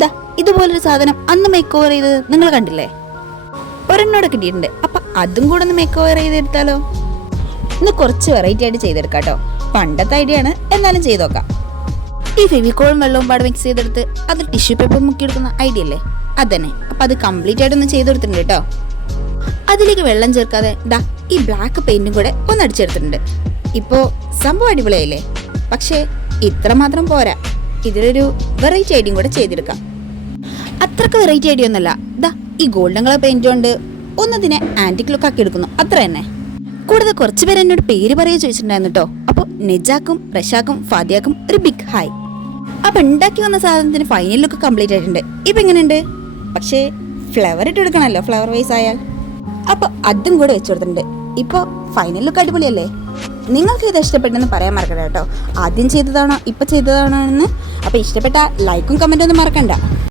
ദാ ഇതുപോലൊരു സാധനം അന്ന് മേക്ക് ഓവർ ചെയ്തത് നിങ്ങൾ കണ്ടില്ലേ? ഒരെണ്ണോടെ കിട്ടിയിട്ടുണ്ട്. അപ്പൊ അതും കൂടെ ഒന്ന് മേക്ക് ഓവർ ചെയ്തെടുത്താലോ? ഇന്ന് കുറച്ച് വെറൈറ്റി ആയിട്ട് ചെയ്തെടുക്കാം കേട്ടോ. പണ്ടത്തെ ഐഡിയ ആണ്, എന്നാലും ചെയ്ത് നോക്കാം. ഈ ഫെവിക്കോളും വെള്ളവും പാട് മിക്സ് ചെയ്തെടുത്ത് അത് ടിഷ്യൂ പേപ്പർ മുക്കിയെടുക്കുന്ന ഐഡിയ അല്ലേ, അതന്നെ. അപ്പൊ അത് കംപ്ലീറ്റ് ആയിട്ടൊന്ന് ചെയ്തെടുത്തിട്ടുണ്ട് കേട്ടോ. അതിലേക്ക് വെള്ളം ചേർക്കാതെ ദാ ഈ ബ്ലാക്ക് പെയിന്റും കൂടെ ഒന്ന് അടിച്ചെടുത്തിട്ടുണ്ട്. ഇപ്പോ സംഭവം അടിപൊളിയായില്ലേ? പക്ഷേ ഇത്ര മാത്രം പോരാ, ഇതിലൊരു വെറൈറ്റി ഐഡിയും കൂടെ ചെയ്തെടുക്കാം. അത്രക്ക് വെറൈറ്റി ഐഡിയ ഒന്നല്ല. ദാ ഈ ഗോൾഡൻ കളർ പെയിന്റ് കൊണ്ട് ഒന്നതിനെ ആന്റിക് ലുക്ക് ആക്കി എടുക്കുന്നു, അത്ര തന്നെ. കൂടുതൽ കുറച്ച് പേര് എന്നോട് പേര് പറയുക ചോദിച്ചിട്ടുണ്ടായിരുന്നു കേട്ടോ. അപ്പോൾ നെജാക്കും റഷാക്കും ഫാദിയാക്കും ഒരു ബിഗ് ഹായ്. അപ്പൊ ഉണ്ടാക്കി വന്ന സാധനത്തിന് ഫൈനൽ ലുക്ക് കംപ്ലീറ്റ് ആയിട്ടുണ്ട്. ഇപ്പൊ എങ്ങനെയുണ്ട്? പക്ഷേ ഫ്ലവർ ഇട്ട് എടുക്കണമല്ലോ, ഫ്ലവർ വൈസ് ആയാൽ. അപ്പൊ അതും കൂടെ വെച്ചു കൊടുത്തിട്ടുണ്ട്. ഇപ്പൊ ഫൈനൽ ലുക്ക് അടിപൊളിയല്ലേ? നിങ്ങൾക്ക് ഇത് ഇഷ്ടപ്പെട്ടെന്ന് പറയാൻ മറക്കണ്ട കേട്ടോ. ആദ്യം ചെയ്തതാണോ ഇപ്പൊ ചെയ്തതാണോ എന്ന്. അപ്പൊ ഇഷ്ടപ്പെട്ട ലൈക്കും കമന്റും ഒന്നും മറക്കണ്ട.